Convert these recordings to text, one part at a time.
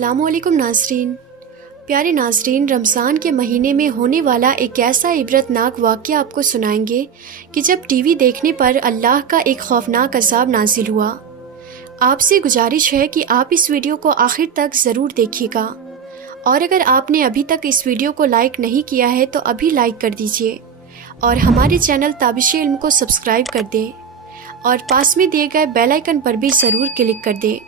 अस्सलामु अलैकुम नाज़रीन। प्यारे नाज़रीन, रमज़ान के महीने में होने वाला एक ऐसा इबरतनाक वाक़या आपको सुनाएंगे कि जब टीवी देखने पर अल्लाह का एक खौफनाक अज़ाब नाजिल हुआ। आपसे गुजारिश है कि आप इस वीडियो को आखिर तक ज़रूर देखिएगा, और अगर आपने अभी तक इस वीडियो को लाइक नहीं किया है तो अभी लाइक कर दीजिए और हमारे चैनल ताबिश इल्म को सब्सक्राइब कर दें और पास में दिए गए बेल आइकन पर भी ज़रूर क्लिक कर दें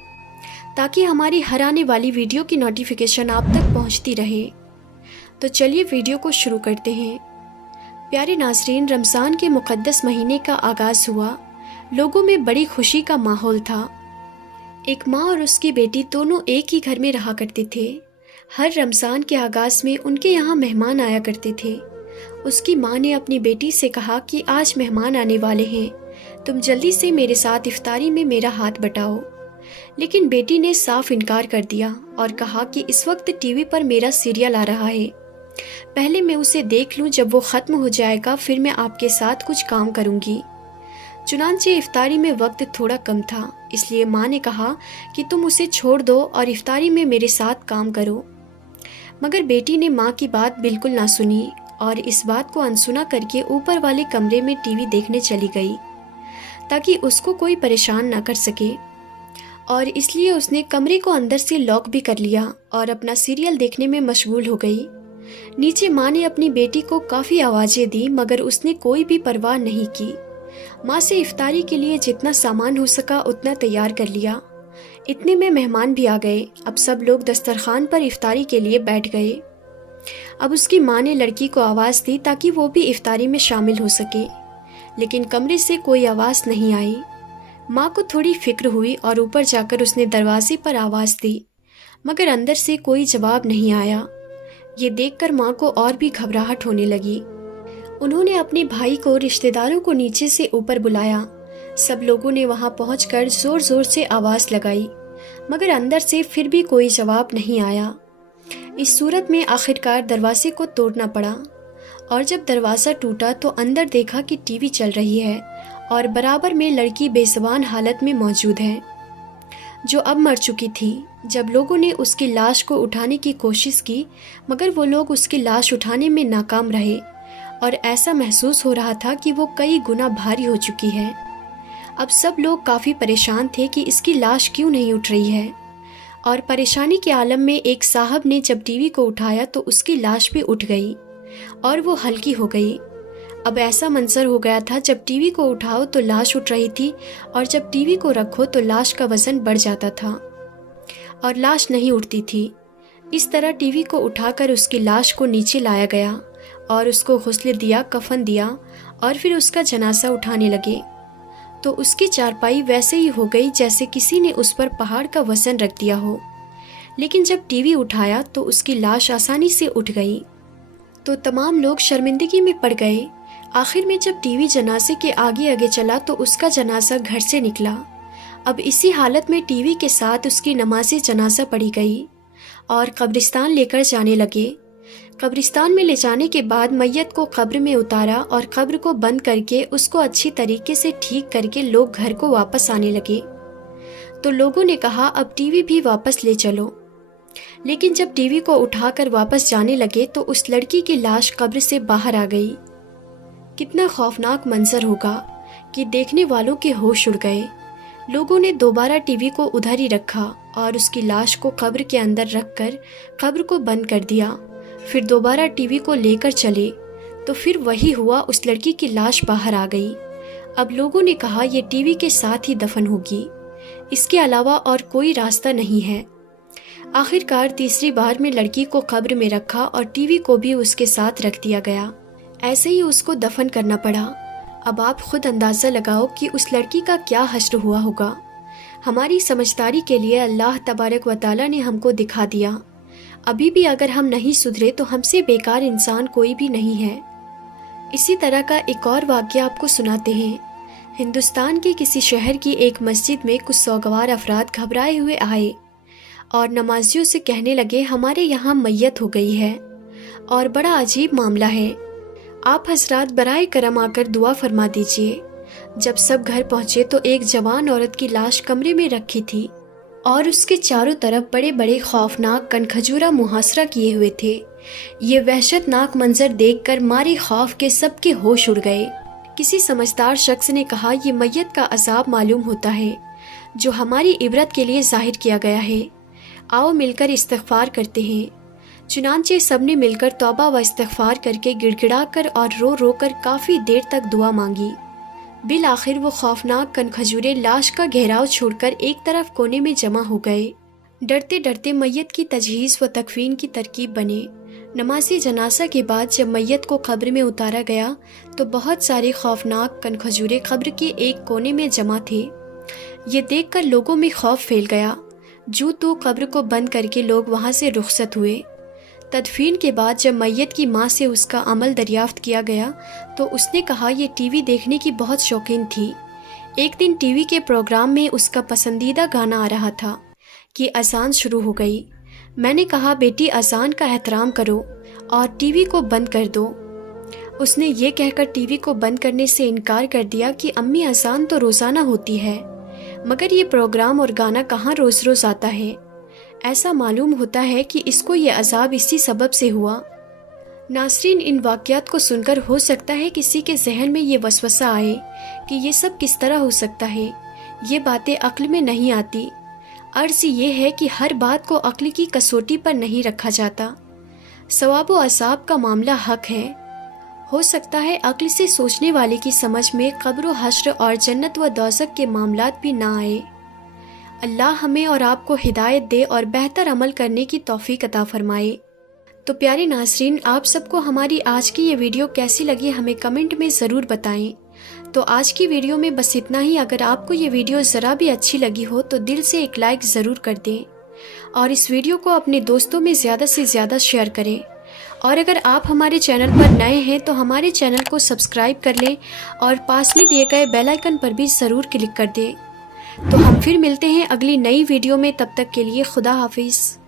ताकि हमारी हर आने वाली वीडियो की नोटिफिकेशन आप तक पहुंचती रहे। तो चलिए वीडियो को शुरू करते हैं। प्यारे नाज़रीन, रमज़ान के मुक़द्दस महीने का आगाज़ हुआ। लोगों में बड़ी खुशी का माहौल था। एक माँ और उसकी बेटी दोनों एक ही घर में रहा करते थे। हर रमज़ान के आगाज़ में उनके यहाँ मेहमान आया करते थे। उसकी माँ ने अपनी बेटी से कहा कि आज मेहमान आने वाले हैं, तुम जल्दी से मेरे साथ इफ्तारी में मेरा हाथ बटाओ। लेकिन बेटी ने साफ इनकार कर दिया और कहा कि इस वक्त टीवी पर मेरा सीरियल आ रहा है, पहले मैं उसे देख लूं, जब वो ख़त्म हो जाएगा फिर मैं आपके साथ कुछ काम करूंगी। चुनांचे इफ्तारी में वक्त थोड़ा कम था, इसलिए माँ ने कहा कि तुम उसे छोड़ दो और इफ्तारी में मेरे साथ काम करो। मगर बेटी ने माँ की बात बिल्कुल ना सुनी और इस बात को अनसुना करके ऊपर वाले कमरे में टीवी देखने चली गई ताकि उसको कोई परेशान ना कर सके, और इसलिए उसने कमरे को अंदर से लॉक भी कर लिया और अपना सीरियल देखने में मशगूल हो गई। नीचे माँ ने अपनी बेटी को काफ़ी आवाज़ें दी मगर उसने कोई भी परवाह नहीं की। माँ से इफ्तारी के लिए जितना सामान हो सका उतना तैयार कर लिया। इतने में मेहमान भी आ गए। अब सब लोग दस्तरखान पर इफ्तारी के लिए बैठ गए। अब उसकी माँ ने लड़की को आवाज़ दी ताकि वो भी इफ्तारी में शामिल हो सके, लेकिन कमरे से कोई आवाज़ नहीं आई। माँ को थोड़ी फिक्र हुई और ऊपर जाकर उसने दरवाजे पर आवाज़ दी, मगर अंदर से कोई जवाब नहीं आया। ये देखकर माँ को और भी घबराहट होने लगी। उन्होंने अपने भाई को, रिश्तेदारों को नीचे से ऊपर बुलाया। सब लोगों ने वहाँ पहुंचकर ज़ोर ज़ोर से आवाज़ लगाई, मगर अंदर से फिर भी कोई जवाब नहीं आया। इस सूरत में आखिरकार दरवाजे को तोड़ना पड़ा, और जब दरवाज़ा टूटा तो अंदर देखा कि टीवी चल रही है और बराबर में लड़की बेज़बान हालत में मौजूद है, जो अब मर चुकी थी। जब लोगों ने उसकी लाश को उठाने की कोशिश की मगर वो लोग उसकी लाश उठाने में नाकाम रहे, और ऐसा महसूस हो रहा था कि वो कई गुना भारी हो चुकी है। अब सब लोग काफ़ी परेशान थे कि इसकी लाश क्यों नहीं उठ रही है, और परेशानी के आलम में एक साहब ने जब टीवी को उठाया तो उसकी लाश भी उठ गई और वो हल्की हो गई। अब ऐसा मंजर हो गया था, जब टीवी को उठाओ तो लाश उठ रही थी और जब टीवी को रखो तो लाश का वज़न बढ़ जाता था और लाश नहीं उठती थी। इस तरह टीवी को उठाकर उसकी लाश को नीचे लाया गया और उसको गुस्ल दिया, कफन दिया और फिर उसका जनाजा उठाने लगे तो उसकी चारपाई वैसे ही हो गई जैसे किसी ने उस पर पहाड़ का वज़न रख दिया हो। लेकिन जब टीवी उठाया तो उसकी लाश आसानी से उठ गई तो तमाम लोग शर्मिंदगी में पड़ गए। आखिर में जब टीवी जनाजे के आगे आगे चला तो उसका जनाजा घर से निकला। अब इसी हालत में टीवी के साथ उसकी नमाज़े जनाजा पढ़ी गई और कब्रिस्तान लेकर जाने लगे। कब्रिस्तान में ले जाने के बाद मैयत को कब्र में उतारा और कब्र को बंद करके उसको अच्छी तरीके से ठीक करके लोग घर को वापस आने लगे। तो लोगों ने कहा अब टीवी भी वापस ले चलो। लेकिन जब टीवी को उठाकर वापस जाने लगे तो उस लड़की की लाश कब्र से बाहर आ गई। कितना खौफनाक मंजर होगा कि देखने वालों के होश उड़ गए। लोगों ने दोबारा टीवी को उधर ही रखा और उसकी लाश को कब्र के अंदर रखकर कब्र को बंद कर दिया। फिर दोबारा टीवी को लेकर चले तो फिर वही हुआ, उस लड़की की लाश बाहर आ गई। अब लोगों ने कहा ये टीवी के साथ ही दफन होगी, इसके अलावा और कोई रास्ता नहीं है। आखिरकार तीसरी बार में लड़की को कब्र में रखा और टीवी को भी उसके साथ रख दिया गया। ऐसे ही उसको दफन करना पड़ा। अब आप खुद अंदाज़ा लगाओ कि उस लड़की का क्या हश्र हुआ होगा। हमारी समझदारी के लिए अल्लाह तबारक व तआला ने हमको दिखा दिया। अभी भी अगर हम नहीं सुधरे तो हमसे बेकार इंसान कोई भी नहीं है। इसी तरह का एक और वाक़या आपको सुनाते हैं। हिंदुस्तान के किसी शहर की एक मस्जिद में कुछ सौगवार अफराद घबराए हुए आए और नमाजियों से कहने लगे हमारे यहाँ मैयत हो गई है और बड़ा अजीब मामला है, आप हजरात बराए करम आकर दुआ फरमा दीजिए। जब सब घर पहुँचे तो एक जवान औरत की लाश कमरे में रखी थी। اور اس کے چاروں طرف بڑے بڑے خوفناک کنکھجورا محاصرہ کیے ہوئے تھے۔ یہ وحشتناک منظر دیکھ کر مارے خوف کے سب کے ہوش اڑ گئے۔ کسی سمجھدار شخص نے کہا، یہ میت کا عذاب معلوم ہوتا ہے جو ہماری عبرت کے لیے ظاہر کیا گیا ہے۔ آؤ مل کر استغفار کرتے ہیں۔ چنانچہ سب نے مل کر توبہ و استغفار کر کے گڑ گڑا کر اور رو رو کر کافی دیر تک دعا مانگی۔ بالآخر وہ خوفناک کنکھجورے لاش کا گھیراؤ چھوڑ کر ایک طرف کونے میں جمع ہو گئے۔ ڈرتے ڈرتے میت کی تجہیز و تکفین کی ترکیب بنے۔ نماز جنازہ کے بعد جب میت کو قبر میں اتارا گیا تو بہت سارے خوفناک کنکھجورے قبر کے ایک کونے میں جمع تھے۔ یہ دیکھ کر لوگوں میں خوف پھیل گیا۔ جو تو قبر کو بند کر کے لوگ وہاں سے رخصت ہوئے۔ تدفین کے بعد جب میت کی ماں سے اس کا عمل دریافت کیا گیا تو اس نے کہا یہ ٹی وی دیکھنے کی بہت شوقین تھی۔ ایک دن ٹی وی کے پروگرام میں اس کا پسندیدہ گانا آ رہا تھا کہ اذان شروع ہو گئی۔ میں نے کہا بیٹی اذان کا احترام کرو اور ٹی وی کو بند کر دو۔ اس نے یہ کہہ کر ٹی وی کو بند کرنے سے انکار کر دیا کہ امی اذان تو روزانہ ہوتی ہے، مگر یہ پروگرام اور گانا کہاں روز روز آتا ہے۔ ایسا معلوم ہوتا ہے کہ اس کو یہ عذاب اسی سبب سے ہوا۔ ناظرین، ان واقعات کو سن کر ہو سکتا ہے کسی کے ذہن میں یہ وسوسہ آئے کہ یہ سب کس طرح ہو سکتا ہے، یہ باتیں عقل میں نہیں آتی۔ عرض یہ ہے کہ ہر بات کو عقل کی کسوٹی پر نہیں رکھا جاتا۔ ثواب و عذاب کا معاملہ حق ہے۔ ہو سکتا ہے عقل سے سوچنے والے کی سمجھ میں قبر و حشر اور جنت و دوزخ کے معاملات بھی نہ آئے۔ اللہ ہمیں اور آپ کو ہدایت دے اور بہتر عمل کرنے کی توفیق عطا فرمائے۔ تو پیارے ناظرین، آپ سب کو ہماری آج کی یہ ویڈیو کیسی لگی ہمیں کمنٹ میں ضرور بتائیں۔ تو آج کی ویڈیو میں بس اتنا ہی۔ اگر آپ کو یہ ویڈیو ذرا بھی اچھی لگی ہو تو دل سے ایک لائک ضرور کر دیں اور اس ویڈیو کو اپنے دوستوں میں زیادہ سے زیادہ شیئر کریں۔ اور اگر آپ ہمارے چینل پر نئے ہیں تو ہمارے چینل کو سبسکرائب کر لیں اور پاس میں دیے گئے بیل آئیکن پر بھی ضرور کلک کر دیں۔ تو ہم پھر ملتے ہیں اگلی نئی ویڈیو میں، تب تک کے لیے خدا حافظ۔